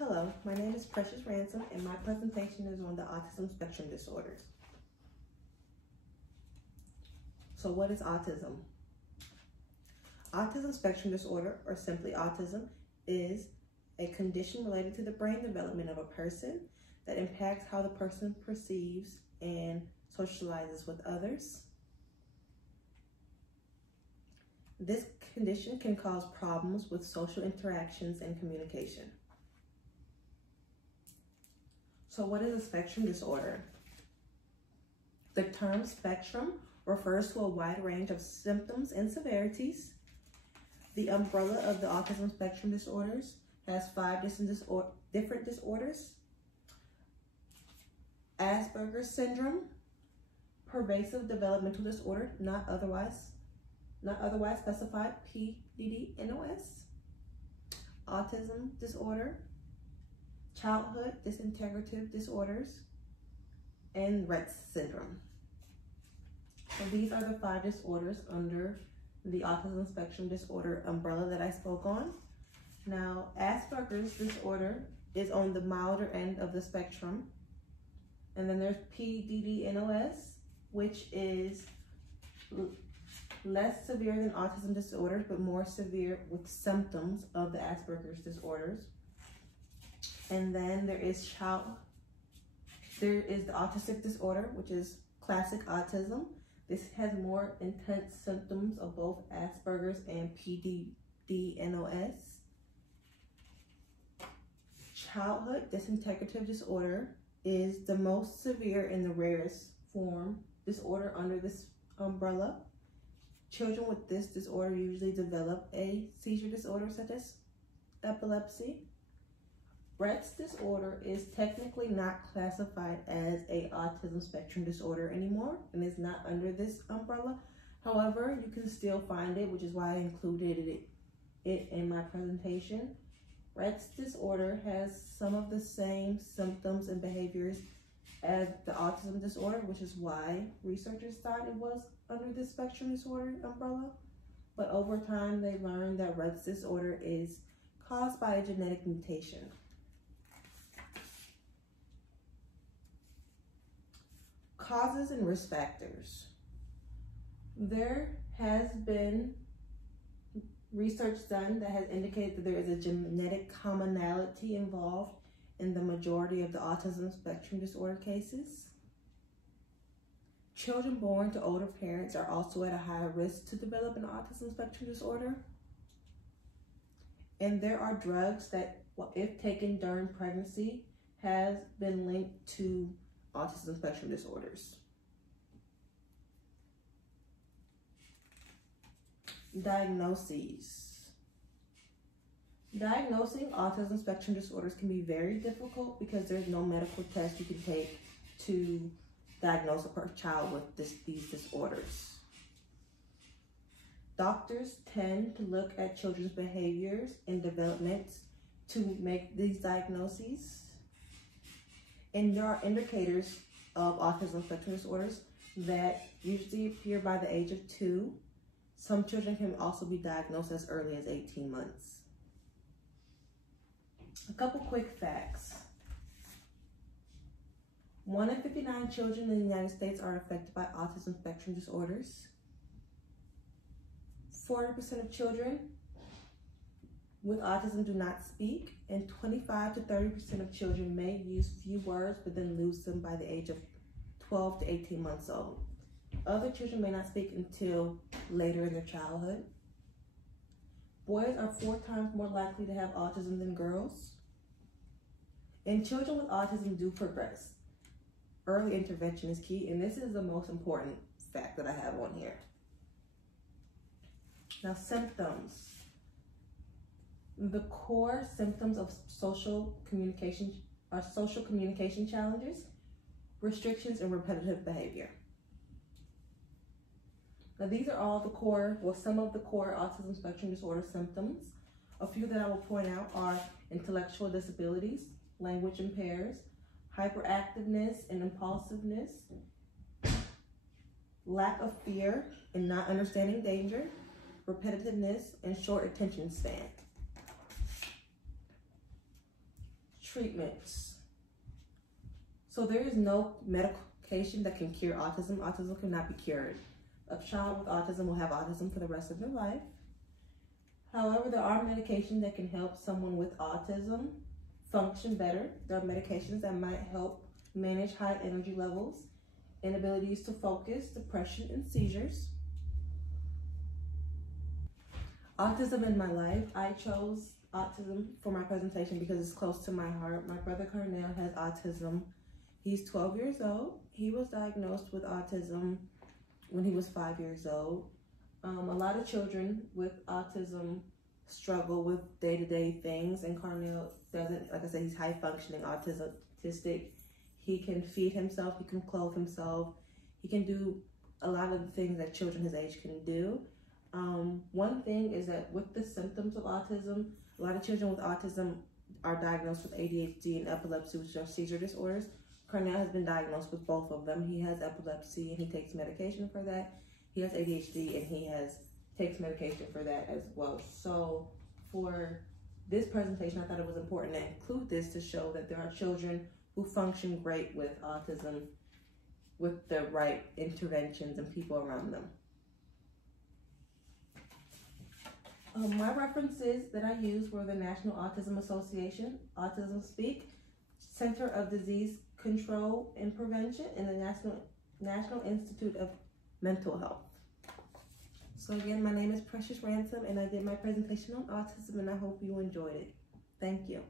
Hello, my name is Precious Ransom and my presentation is on the autism spectrum disorders. So what is autism? Autism spectrum disorder, or simply autism, is a condition related to the brain development of a person that impacts how the person perceives and socializes with others. This condition can cause problems with social interactions and communication. So what is a spectrum disorder? The term spectrum refers to a wide range of symptoms and severities. The umbrella of the autism spectrum disorders has 5 different disorders: Asperger's syndrome, pervasive developmental disorder, not otherwise specified, PDD-NOS, autism disorder, childhood disintegrative disorders, and Rett syndrome. So these are the 5 disorders under the autism spectrum disorder umbrella that I spoke on. Now, Asperger's disorder is on the milder end of the spectrum. And then there's PDD-NOS, which is less severe than autism disorders, but more severe with symptoms of the Asperger's disorders. And then there is the autistic disorder, which is classic autism. This has more intense symptoms of both Asperger's and PDD-NOS. Childhood disintegrative disorder is the most severe and the rarest form disorder under this umbrella. Children with this disorder usually develop a seizure disorder such as epilepsy. Brett's disorder is technically not classified as an autism spectrum disorder anymore and is not under this umbrella. However, you can still find it, which is why I included it in my presentation. Brett's disorder has some of the same symptoms and behaviors as the autism disorder, which is why researchers thought it was under this spectrum disorder umbrella. But over time, they learned that Brett's disorder is caused by a genetic mutation. Causes and risk factors. There has been research done that has indicated that there is a genetic commonality involved in the majority of the autism spectrum disorder cases. Children born to older parents are also at a higher risk to develop an autism spectrum disorder. And there are drugs that, if taken during pregnancy, has been linked to autism spectrum disorders. Diagnoses. Diagnosing autism spectrum disorders can be very difficult because there's no medical test you can take to diagnose a child with these disorders. Doctors tend to look at children's behaviors and developments to make these diagnoses. And there are indicators of autism spectrum disorders that usually appear by the age of 2. Some children can also be diagnosed as early as 18 months. A couple quick facts. 1 in 59 children in the United States are affected by autism spectrum disorders. 40% of children with autism do not speak, and 25 to 30% of children may use few words but then lose them by the age of 12 to 18 months old. Other children may not speak until later in their childhood. Boys are 4 times more likely to have autism than girls. And children with autism do progress. Early intervention is key, and this is the most important fact that I have on here. Now, symptoms. The core symptoms of social communication are social communication challenges, restrictions, and repetitive behavior. Now, these are all some of the core autism spectrum disorder symptoms. A few that I will point out are intellectual disabilities, language impairs, hyperactiveness and impulsiveness, lack of fear and not understanding danger, repetitiveness, and short attention span. treatments. So there is no medication that can cure autism. Autism cannot be cured. A child with autism will have autism for the rest of their life. However, there are medications that can help someone with autism function better. There are medications that might help manage high energy levels, inabilities to focus, depression, and seizures. Autism in my life. I chose autism for my presentation because it's close to my heart. My brother Carnell has autism. He's 12 years old. He was diagnosed with autism when he was 5 years old. A lot of children with autism struggle with day-to-day things, and Carnell doesn't. Like I said, he's high-functioning autistic. He can feed himself, he can clothe himself, he can do a lot of the things that children his age can do. One thing is that with the symptoms of autism, a lot of children with autism are diagnosed with ADHD and epilepsy, which are seizure disorders. Carnell has been diagnosed with both of them. He has epilepsy and he takes medication for that. He has ADHD and he takes medication for that as well. So for this presentation, I thought it was important to include this to show that there are children who function great with autism with the right interventions and people around them. My references that I used were the National Autism Association, Autism Speak, Center of Disease Control and Prevention, and the National Institute of Mental Health. So again, my name is Precious Ransom, and I did my presentation on autism, and I hope you enjoyed it. Thank you.